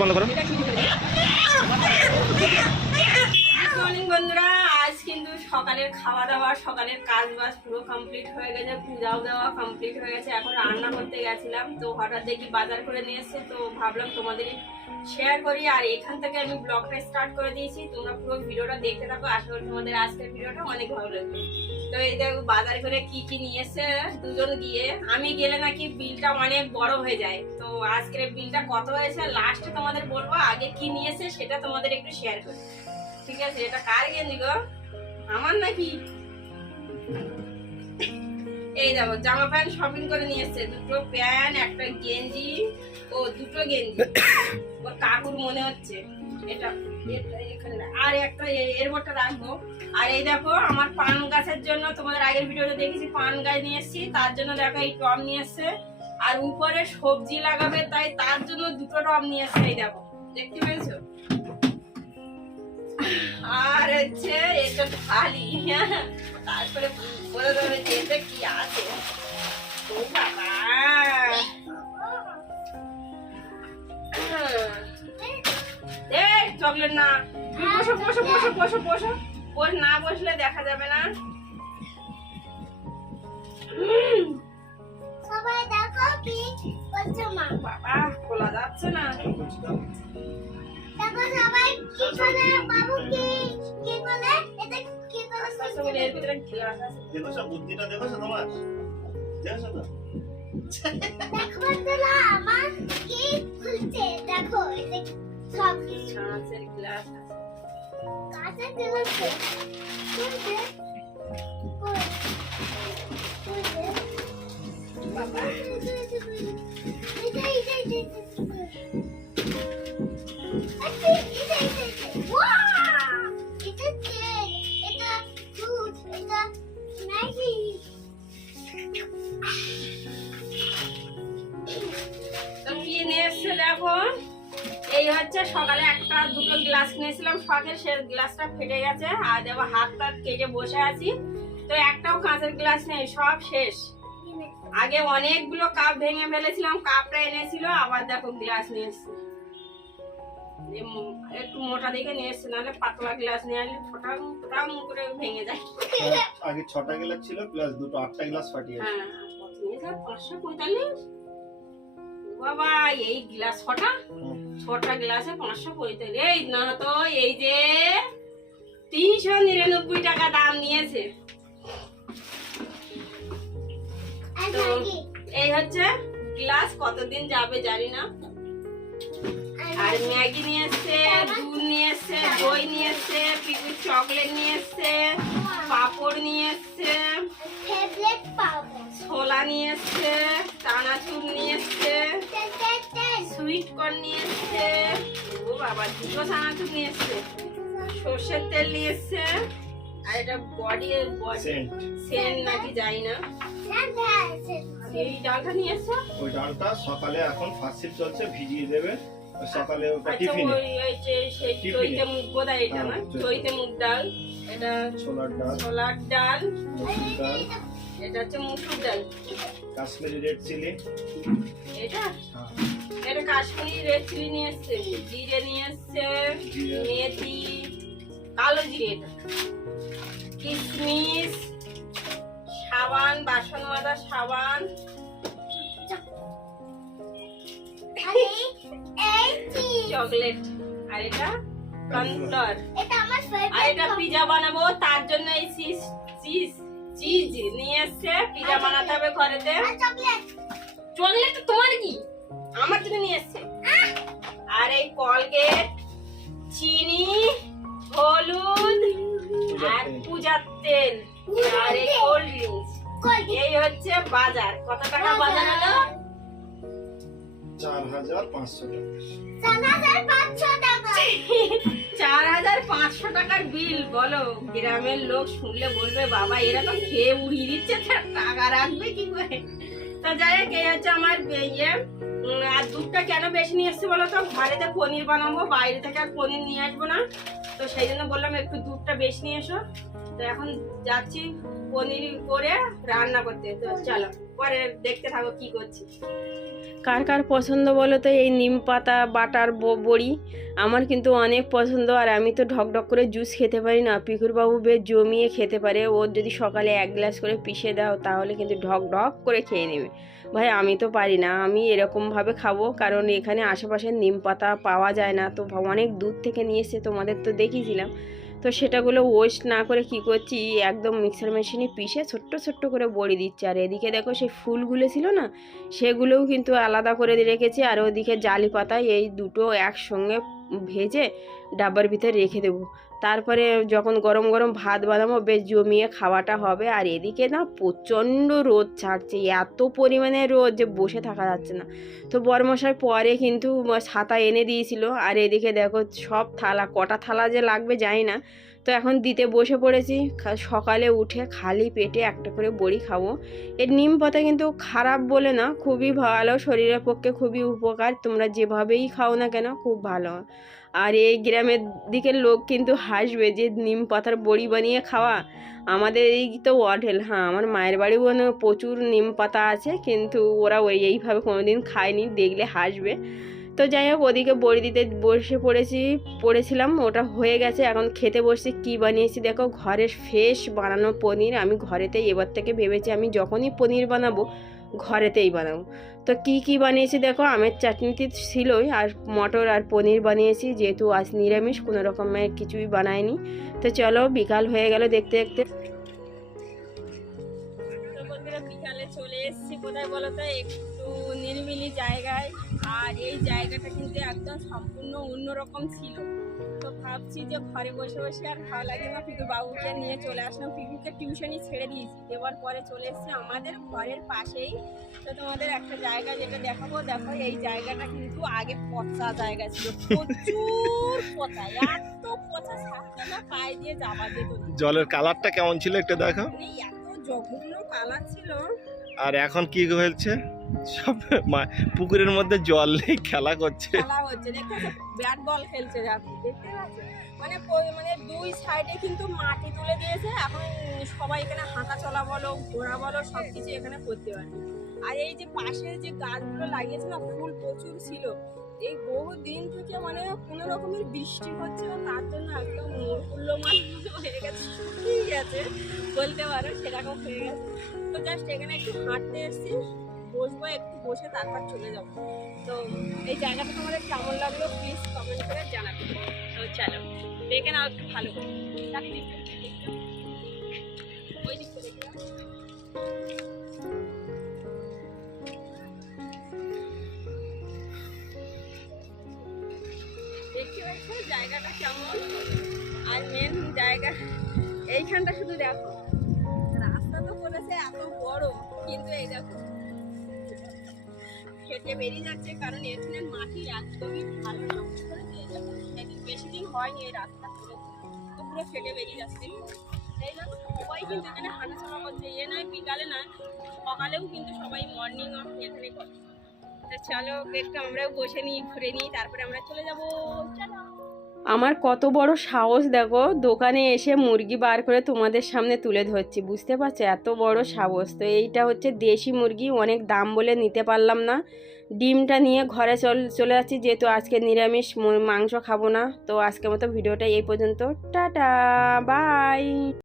বন্ধ করো। বন্ধুরা। সকালের খাওয়া দাওয়া সকালের কাজ বাজ পুরো কমপ্লিট হয়ে গেছে, পূজাও দেওয়া কমপ্লিট হয়ে গেছে, এখন রান্না করতে গেছিলাম, তো হঠাৎ দেখি বাজার করে নিয়ে এসছে, তো ভাবলাম তোমাদের শেয়ার করি, আর এখান থেকে আমি ব্লগটা স্টার্ট করে দিয়েছি, তোমরা পুরো ভিডিওটা দেখতে থাকো, আশা করি তোমাদের আজকের ভিডিওটা অনেক ভালো লাগবে। তো এই দেখো বাজার করে কি কি নিয়ে এসছে, দুজন গিয়ে, আমি গেলে নাকি বিলটা অনেক বড় হয়ে যায়, তো আজকের বিলটা কত হয়েছে লাস্টে তোমাদের বলব, আগে কি নিয়েছে সেটা তোমাদের একটু শেয়ার করি। ঠিক আছে, এটা কার গেঞ্জি আমার নাকি? এই দেখো, জামা প্যান্ট শপিং করে নিয়ে এসছে। দুটো প্যান্ট, একটা গেঞ্জি ও দুটো গেঞ্জি। ওর কাকুর মনে হচ্ছে। এটা। আর একটা এ- এর মধ্যে রাখব। আর এই দেখো, আমার পান গাছের জন্য তোমাদের আগের ভিডিওতে দেখেছি, পান গাছ নিয়ে এসেছি। তার জন্য দেখো এই টব নিয়ে এসছে। আর উপরে সবজি লাগাবে, তাই তার জন্য দুটো টব নিয়ে এসছে, এই দেখো। দেখতে পেয়েছ? আর হচ্ছে থালি তারপরে বলে দেবে যে এতে কি আছে। ও বাবা। এই চকলেট না। বসো বসো বসো বসো বসো। বস না বসলে দেখা যাবে না। সবাই দেখো কি করছে মা। বাবা খোলা যাচ্ছে না। দেখো সবাই কি করে বাবু কি? কি করে এটা কি করে আস্তে আস্তে করে এর ভিতরে গ্লাস আছে। দেখো সব বুদ্ধিটা দেখো সব তোমার। দেখো তো দেখো তোরা আমার কি খুলছে? দেখো এটা সব কিছু কাঁচের গ্লাস আছে। কাছে দিলছে খুলছে। খুলছে। বাবা। দেখো এই হচ্ছে সকালে একটা দুটো গ্লাস কিনেছিলাম শখের সে গ্লাসটা ফেটে গেছে। আর দেখো হাতটা কেটে বসে আছি। তো একটাও কাঁচের গ্লাস নেই সব শেষ। আগে অনেকগুলো কাপ ভেঙে ফেলেছিলাম কাপটা এনেছিল আবার দেখো গ্লাস নিয়ে এসছে। একটু মোটা দেখে নিয়ে এসছে নাহলে পাতলা গ্লাস নিয়ে আসলে ঠোঁটাং ঠোঁটাং করে ভেঙে যায়। আগে ছটা গ্লাস ছিল প্লাস দুটো আটটা গ্লাস ফাটিয়ে হ্যাঁ পাঁচশো পঁয়তাল্লিশ। বাবা এই গ্লাস ছটা? গ্লাসে পাঁচশো পঁয়তাল্লিশ। এই না তো এই যে তিনশো নিরানব্বই টাকা দাম নিয়েছে। আর তো ম্যাগি এই হচ্ছে গ্লাস কতদিন যাবে জানি না। আর ম্যাগি নিয়ে এসছে। দই নিয়ে এসছে পিকুর চকলেট নিয়ে এসছে পাপড় নিয়ে এসছে ছোলা নিয়ে এসছে চানাচুর নিয়ে এসছে সুইট কর্ন নিয়ে এসছে ও বাবা দুটো চানাচুর নিয়ে এসছে সর্ষের তেল নিয়ে এসছে আর এটা বডি বডি সেন্ট সেন নাকি যাই না। এই ডালটা নিয়ে এসছো ওই ডালটা সকালে এখন ফার্স্ট চলছে ভিজিয়ে দেবে। সকালে ওটা আচ্ছা টিফিনে। চৈতে মুগ এটা না? হ্যাঁ। চৈতে মুগ। ডাল এটা ছোলার ডাল। ছোলার ডাল ডাল। এটা হচ্ছে মুসুর ডাল। Kashmiri red chilli. এটা? এটা কাশ্মীরি রেড চিলি নিয়ে এসছে। জিরে নিয়ে এসছে মেথি কালো জিরে এটা। কিশমিশ সাবান বাসন মাজা সাবান চকলেট। আর এটা কর্নফ্লাওয়ার এটা আমার আর এটা ফেভারিট পিজা বানাবো তার জন্য এই চিজ চিজ চিজ নিয়ে এসছে। পিজা বানাতে হবে ঘরেতে। আর চকলেট। চকলেট তোমার কি? আমার জন্য নিয়ে এসছে। আর এই কলগেট চিনি হলুদ আর পূজার তেল। আর এই কোল্ড ড্রিঙ্কস। এই হচ্ছে বাজার। কত টাকা বাজার হলো? চার হাজার পাঁচশো টাকা। চার হাজার টাকার বিল বলো। গ্রামের লোক শুনলে বলবে বাবা এরা তো খেয়ে উড়িয়ে দিচ্ছে টাকা রাখবে কি করে? তো যাই হোক এই হচ্ছে আমার ইয়ে। আর দুধটা কেন বেশি নিয়ে এসছে বলো তো? ঘরেতে পনির বানাবো বাইরে থেকে আর পনির নিয়ে আসব না। তো সেই জন্য বললাম একটু দুধটা বেশি নিয়ে এসো। তো এখন যাচ্ছি পনির করে রান্না করতে। তো চলো, পরে দেখতে থাকো কি করছি। কার কার পছন্দ বলো তো? এই নিম পাতা, বাটার ব- বড়ি আমার কিন্তু অনেক পছন্দ আর আমি তো ঢক ঢক করে জুস খেতে পারি না। পিকুরবাবু বেশ জমিয়ে খেতে পারে। ওর যদি সকালে এক গ্লাস করে পিষে দাও তাহলে কিন্তু ঢক ঢক করে খেয়ে নেবে। ভাই, আমি তো পারি না। আমি এরকমভাবে খাব কারণ এখানে আশেপাশে নিম পাতা পাওয়া যায় না। তো অনেক দূর থেকে নিয়ে এসে তোমাদের তো দেখিয়েছিলাম। তো সেটাগুলো ওয়েস্ট না করে কি করছি? একদম মিক্সার মেশিনে পিষে ছোট্ট ছোট্ট করে বড়ি দিচ্ছি। আর এদিকে দেখো সেই ফুলগুলো ছিল না, সেগুলোও কিন্তু আলাদা করে রেখেছি। আর ওদিকে জালি পাতায় এই দুটো একসঙ্গে ভেজে ডাব্বার ভিতরে রেখে দেবো। তারপরে যখন গরম গরম ভাত বানাবো, বেশ জমিয়ে খাওয়াটা হবে। আর এদিকে না প্রচণ্ড রোদ ছাড়ছে, এত পরিমাণে রোদ যে বসে থাকা যাচ্ছে না। তো বরমশাই পরে কিন্তু ছাতা এনে দিয়েছিল। আর এদিকে দেখো সব থালা, কটা থালা যে লাগবে জানি না। তো এখন দিতে বসে পড়েছি। সকালে উঠে খালি পেটে একটা করে বড়ি খাব। এর নিম পাতা কিন্তু খারাপ বলে না, খুবই ভালো। শরীরের পক্ষে খুবই উপকার। তোমরা যেভাবেই খাও না কেন, খুব ভালো। আর এই গ্রামের দিকের লোক কিন্তু হাসবে যে নিম পাতার বড়ি বানিয়ে খাওয়া। আমাদের এই তো অঢেল হ্যাঁ আমার মায়ের বাড়ি না প্রচুর নিম পাতা আছে, কিন্তু ওরা ওই এইভাবে কোনোদিন খায়নি, দেখলে হাসবে। তো যাই হোক, ওদিকে বড়ি দিতে বসে পড়েছি, পড়েছিলাম, ওটা হয়ে গেছে, এখন খেতে বসছি, কি বানিয়েছি দেখো, ঘরের ফ্রেশ বানানো পনির, আমি ঘরেতেই এবার থেকে ভেবেছি আমি যখনই পনির বানাবো ঘরেতেই বানাবো। তো কি কি বানিয়েছি দেখো, আমের চাটনিটি ছিলই আর মটর আর পনির বানিয়েছি, যেহেতু আজ নিরামিষ, কোনো রকমের কিছুই বানায়নি তো চলো, বিকাল হয়ে গেল দেখতে দেখতে। বিকালে নিরিবিলি জায়গায়। আর এই জায়গাটা কিন্তু একদম সম্পূর্ণ অন্যরকম ছিল। ভাবছি যে ঘরে বসে বসে আর ভালো লাগে না। পিকু বাবুকে নিয়ে চলে আসলাম। পিকুকে টিউশনই ছেড়ে দিয়েছি। দেওয়ার পরে চলে এসেছি আমাদের ঘরের পাশেই। তো তোমাদের একটা জায়গা যেটা দেখাবো দেখো এই জায়গাটা কিন্তু আগে পচা জায়গা ছিল। প্রচুর পচা এত পচা থাকতো না পায়ে দিয়ে যাওয়া যেত জলের কালারটা কেমন ছিল একটু দেখো। মানে এত জঘন্য কালার ছিল। আর এখন কি হয়েছে? সব পুকুরের মধ্যে জল নেই খেলা করছে। খেলা হচ্ছে ব্যাট বল খেলছে মানে মানে দুই সাইডে কিন্তু মাটি তুলে দিয়েছে সবাই এখানে হাঁটা চলা বলো বলো সব কিছু এখানে করতে আর এই যে পাশে যে গাছগুলো লাগিয়েছে না, ফুল প্রচুর ছিল। এই বহু দিন থেকে মানে কোনো রকমের বৃষ্টি হচ্ছে না, তার জন্য একদম মূল্যমান হয়ে গেছে, শুকিয়ে গেছে। বলতে পারো, সেরকম হয়ে গেছে। তো জাস্ট এখানে একটু হাঁটতে এসেছি। বসবো, একটু বসে তারপর চলে যাব। তো এই জায়গাটা তোমাদের কেমন লাগল প্লিজ কমেন্ট করে জানাবে। তো চলো, দেখে নাও একটু ভালো করে। জায়গাটা কেমন? আর মেন জায়গা, এইখানটা শুধু দেখো। রাস্তা তো করেছে এত বড়, কিন্তু এই দেখো। ফেটে বেরিয়ে যাচ্ছে, কারণ এখানে মাটি একদমই ভালো না। বেশি দিন হয়নি এই রাস্তা পুরো। তো পুরো ফেটে বেরিয়ে যাচ্ছে। এই দেখো সবাই কিন্তু এখানে হাঁটাচলা করছে। এ নয়, বিকালে না সকালেও কিন্তু সবাই মর্নিং ওয়াক এখানে করে তো চলো, একটু আমরাও বসে নিই, ঘুরে নিই, তারপরে আমরা চলে যাব। চলো। আমার কত বড় সাহস দেখো, দোকানে এসে মুরগি বার করে তোমাদের সামনে তুলে ধরছি, বুঝতে পারছ? এত বড় সাহস। তো এইটা হচ্ছে দেশি মুরগি, অনেক দাম বলে নিতে পারলাম না। ডিমটা নিয়ে ঘরে চল, চলে যাচ্ছি, যেহেতু আজকে নিরামিষ মাংস খাব না। তো আজকের মতো ভিডিওটা এই পর্যন্ত। Tata, bye!